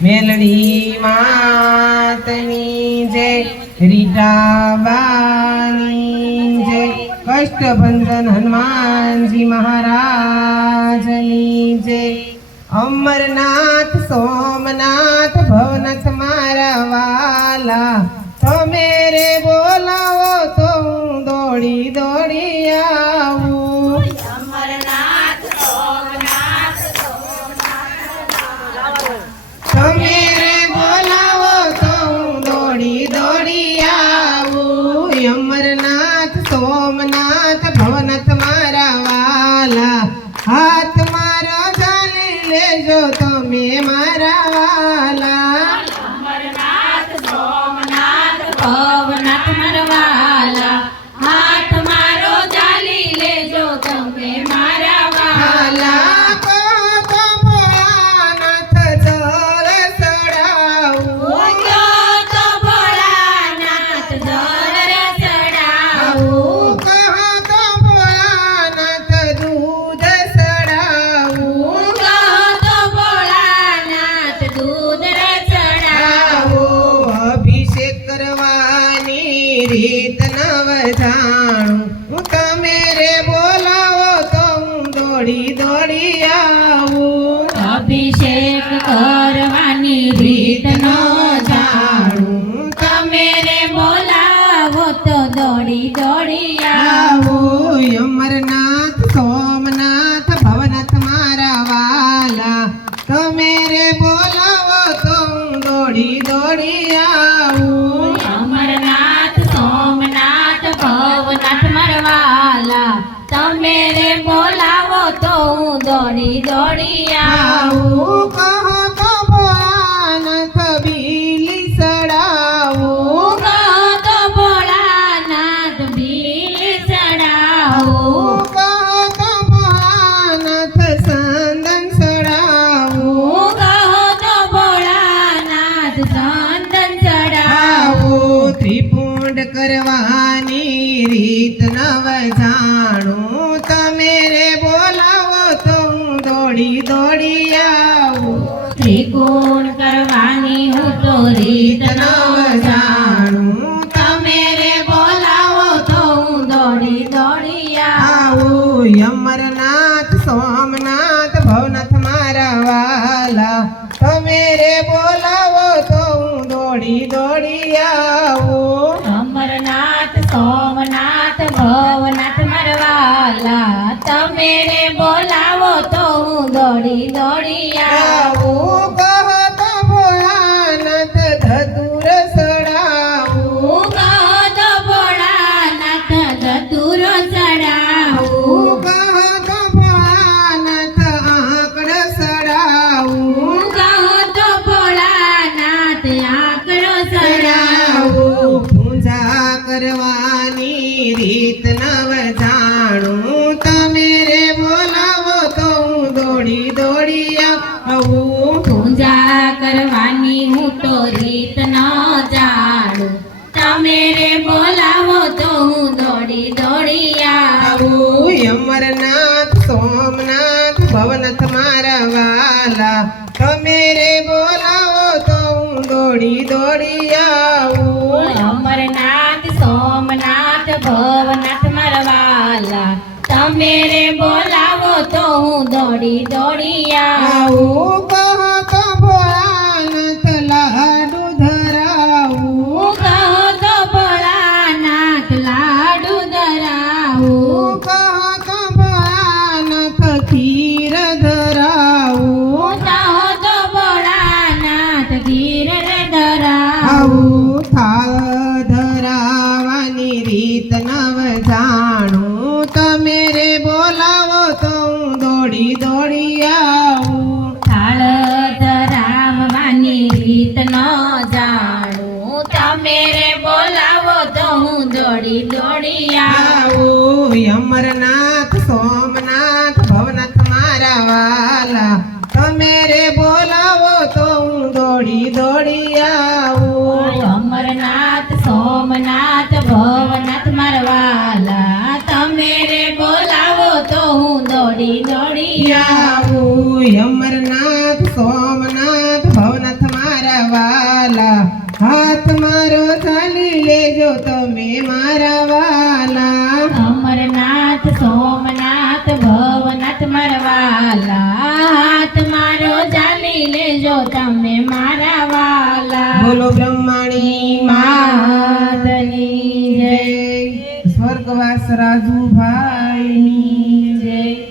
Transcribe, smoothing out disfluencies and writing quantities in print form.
મેલડી માતની જય, રીટાબાની જય, કષ્ટભંજન હનુમાનજી મહારાજની જય, અમરનાથ સોમનાથ ભવનાથ મારા વાલા, તમે રે બોલાવો તો હું દોડી દોડી આવું. તમે રે બોલાવો તો હું દોડી દોડી આવું. અમરનાથ સોમનાથ ભવનાથ મારા વાલા, હાથ મારો ચાલી લેજો તમે મારા વાલા. અમરનાથ સોમનાથ ભવનાથ મારા વાલા, હાથ મારો ચાલી લેજો તમે મારા વાલા. રીત નવ જાણું, તમે રે બોલાવો તો હું દોડી દોડી આવું. અભિષેક કરવાની રીત ન જાણું, તમે રે બોલાવો તો દોડી દોડી આવું. અમરનાથ સોમનાથ ભવનાથ મારા વાલા, તમે રે બોલાવો તો હું દોડી દોડી આવું. અમરનાથ સોમનાથ ભવનાથ મારવાલા, તમે રે બોલાવો તો હું દોડી દોડી આવું. કહો તો ભોળાનાથ બીલી સડાવું. કહો તો ભોળાનાથ બીલી ચડાવું. કહો તો ભોળાનાથ સંદન સડાવું. કહો તો ભોળાનાથ ચંદન આવું. ત્રિપુંડ કરવાની રીત નવ જાણું, તમે રે બોલાવો તો હું દોડી દોડી આવું. ત્રિકોણ કરવાની હું તો રીત ન જાણું, તમે રે બોલાવો તો હું દોડી દોડી આવું. અમરનાથ સોમનાથ ભવનાથ મારા વાલા, તમે રે બોલાવો તો હું દોડી દોડી આવું. અમરનાથ સોમનાથ ભવનાથ મારવાલા, તમે રે બોલાવો તો હું દોડી દોડી આવું. કહો તો ભોળાનાથ ધતુર સડાવું. કહો તો ભોળાનાથ ધતુર ચડાવું. કહો તો ભોળાનાથ આંકડ સડાવું. કહો તો ભોળાનાથ આંકડો ચડાવું. પૂજા કરવાની રીત નવ જાણું, તમે રે બોલાવો તો હું દોડી દોડી આવું. પૂજા કરવાની હું તો રીત ન જાણું, તમે રે બોલાવો તો હું દોડી દોડી આવું. અમરનાથ સોમનાથ ભવનાથ મારા વાલા, તમે રે બોલાવો તો હું દોડી દોડી આવું. અમરનાથ સોમનાથ ભવનાથ મારવાલા, તમે રે બોલાવો તો હું દોડી દોડી આવું. કહો તો ભોળાનાથ લાડુ ધરાવું. કહો તો ભોળાનાથ લાડુ ધરાવું. કહો તો ભોળાનાથ ખીર ધરાવું. કહો તો ભોળાનાથ ખીર ધરાવું. થાળ ધરાવાની રીત નવ જાણું, તમે રે બોલાવો તો હું દોડી દોડી આવું. થાળ ધરાવવાની રીત ન જાણું, તમે રે બોલાવો તો હું દોડી દોડી આવું. અમરનાથ સોમનાથ ભવનાથ મારા વાલા, તમે રે બોલાવો તો હું દોડી દોડી આવું. અમરનાથ સોમનાથ ભવનાથ મારવાલા, તમે રે બોલાવો તો હું દોડી દોડી આવું. આવું. અમરનાથ સોમનાથ ભવનાથ હાથ મારો ચાલી લેજો તમે મારા વાલા અમરનાથ સોમનાથ ભવનાથ મારવાલા હાથ મારો ચાલી લેજો તમે મારા વાલા બોલો બ્રહ્માણી માતની જય સ્વર્ગવાસ રાજુભાઈની